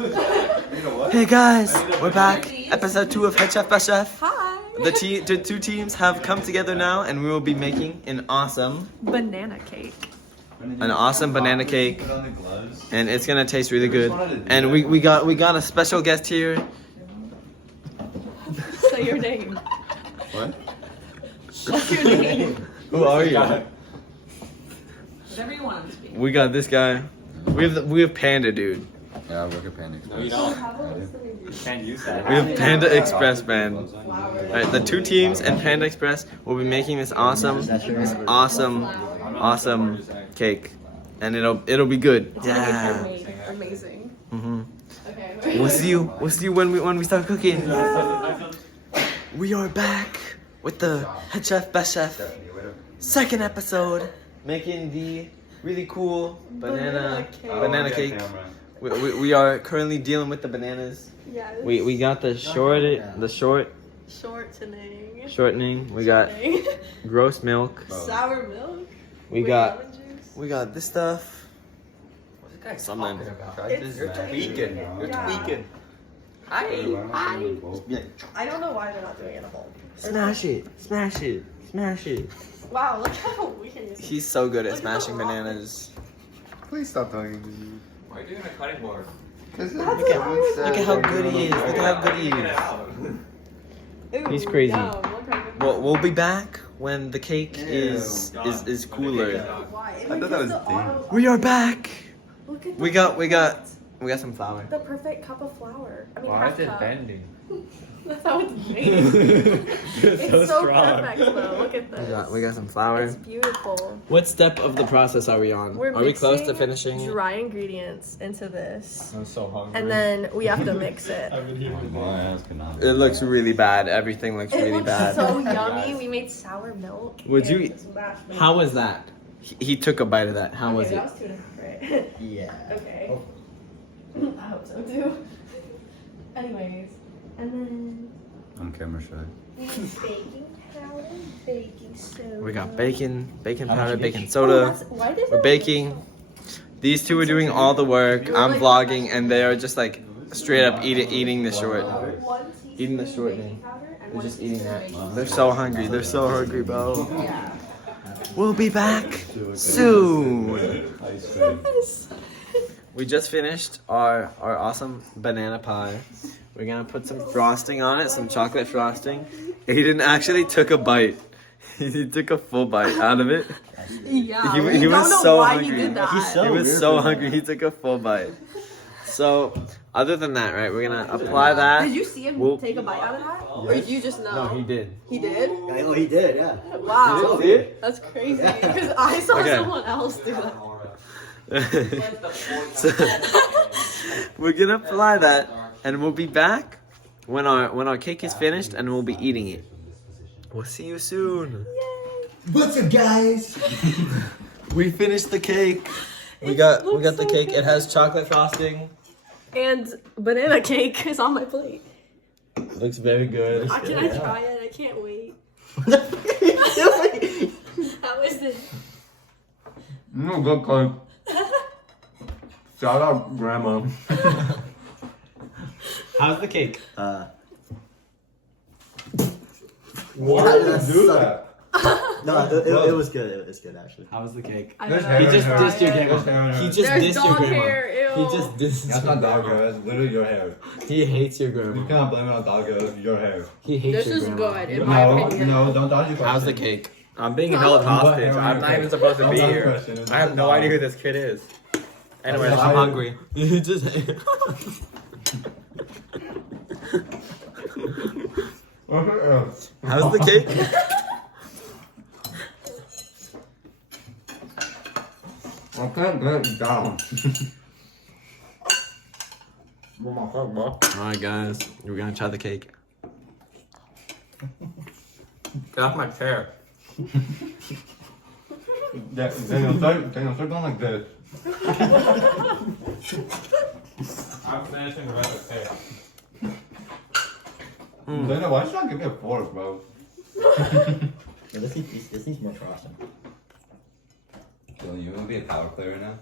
Hey guys, we're back. Episode 2 of Head Chef Best Chef. Hi. The two teams have come together now, and we will be making an awesome Banana cake. banana cake, and it's gonna taste really good. And we got a special guest here. Say your name. What? Say your name. Who are you? Whatever you want him to be. We got this guy. We have Panda Dude. Yeah, I work at Panda Express. No, you don't. You can't use that. We have Panda Express band. Alright, the two teams and Panda Express will be making this awesome cake, and it'll be good. Yeah. Amazing. Okay. We'll see you when we start cooking. We are back with the Head Chef Best Chef second episode, making the really cool banana cake. We are currently dealing with the bananas. Yes. We got the shortening. We got gross milk. Sour milk. We got this stuff. Something. You're tweaking. I don't know why they're not doing it at home. Smash it. Wow, look how weird. He's so good at smashing bananas. Please stop talking to me. Why are you doing a cutting board? Look at how good he is. Ew, He's crazy. dumb. Look how good- Well, we'll be back when the cake is cooler. Why? I thought that was deep. We are back. Look at We got some flour. the perfect cup of flour. I mean, Why half is it cup. bending? That's how it's made. It's so perfect though. Look at this. We got some flour. It's beautiful. What step of the process are we on? We're Are we close to mixing finishing? dry ingredients into this, I'm so hungry. and then we have to mix it. It looks really bad. Everything looks It really looks bad. so yummy. We made sour milk. Would and you- smashed milk. How was that? He took a bite of that. How was Okay, it? that was 2 and a half, right? Yeah. Okay. I hope so too. Anyways, and then On camera shy. we need baking powder, baking soda. We got bacon powder, baking Oh, soda. why does We're it- baking. These two are doing all the work. I'm vlogging, and they are just like straight up eating the short. One Eating the teaspoon shortening. baking powder and They're one just eating teaspoon that. baking They're so hungry. They're so hungry, bro. Yeah. We'll be back soon. We just finished our awesome banana pie. We're gonna put some frosting on it, some chocolate frosting. Aiden actually took a bite. He took a full bite out of it. Yeah. He we was don't know so why hungry. He did that. He was so hungry. He took a full bite. So, other than that, right, we're gonna apply that. Did you see him We'll- take a bite out of that? Or did you just know? No, he did. He did? Oh, he did, yeah. Wow. See it? That's crazy. Because I saw Okay. someone else do that. So, we're gonna apply that, and we'll be back when our cake is finished, and we'll be eating it. We'll see you soon. What's up, guys? We finished the cake. We got the cake. It has chocolate frosting. And banana cake is on my plate. Looks very good. Can I try it? I can't wait. How is it? No, good call. Shout out, Grandma. How's the cake? Why did you do that? No, it was good. It was good, actually. How's the cake? I There's don't know. hair He just in dissed her. your There's grandma. hair in her. He just There's dissed your dog grandma. hair. He Ew. just dissed That's your not dog grandma. hair. It's literally your hair. He hates your You grandma. cannot blame it on dog hair. It's your hair. He hates This your is grandma. good, in my opinion. No, don't dodge your question. How's the cake? I'm being held hostage. I'm not even supposed to be here. I have no idea who this kid is. Anyways, I'm hungry. You just. How's the cake? I can't get it down. Alright, guys, we're gonna try the cake. Get off my chair. Daniel, start going like this. I'm finishing the rest of the cake. Daniel, why should I give me a fork, bro? Yeah, this needs more frosting. Dylan, you want to be a power player now?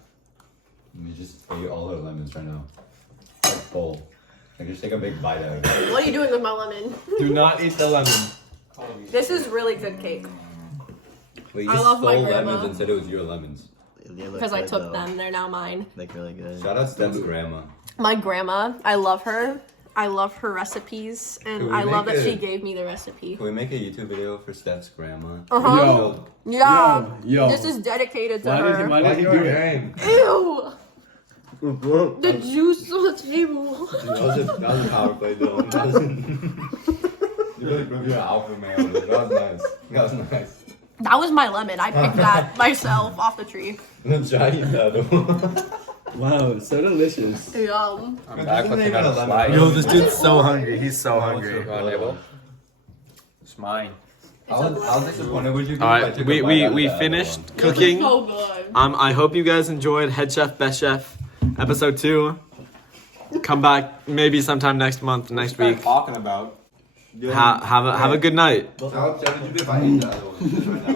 Let me just ate all our lemons right now. Like full. Like just take a big bite out of it. What are you doing with my lemon? Do not eat the lemon. This is really good cake. Wait, you I love my stole grandma. lemons and said it was your lemons. Because I took them. They're now mine. Look really good. Shout out Steph's grandma. My grandma, I love her. I love her recipes, Can and we I love make that she it- gave me the recipe. Can we make a YouTube video for Steph's grandma? Uh-huh. Yeah. Yo. This is dedicated to her. Why did he do it? Ew! The juice on the table. That was a power play, though. You really proved you're an alpha male. That was nice. That was nice. That was my lemon. I picked that myself off the tree. Wow, it's so delicious. Yum. I'm back with another slide. Yo, this dude's so hungry. He's so hungry. It's mine. How disappointed would you be? All if I right, took a we bite out of that finished one? cooking. So good. I hope you guys enjoyed Head Chef Best Chef episode 2. Come back maybe sometime next month, next week. Talking about. Have a good night. How upset would you be if I ate that?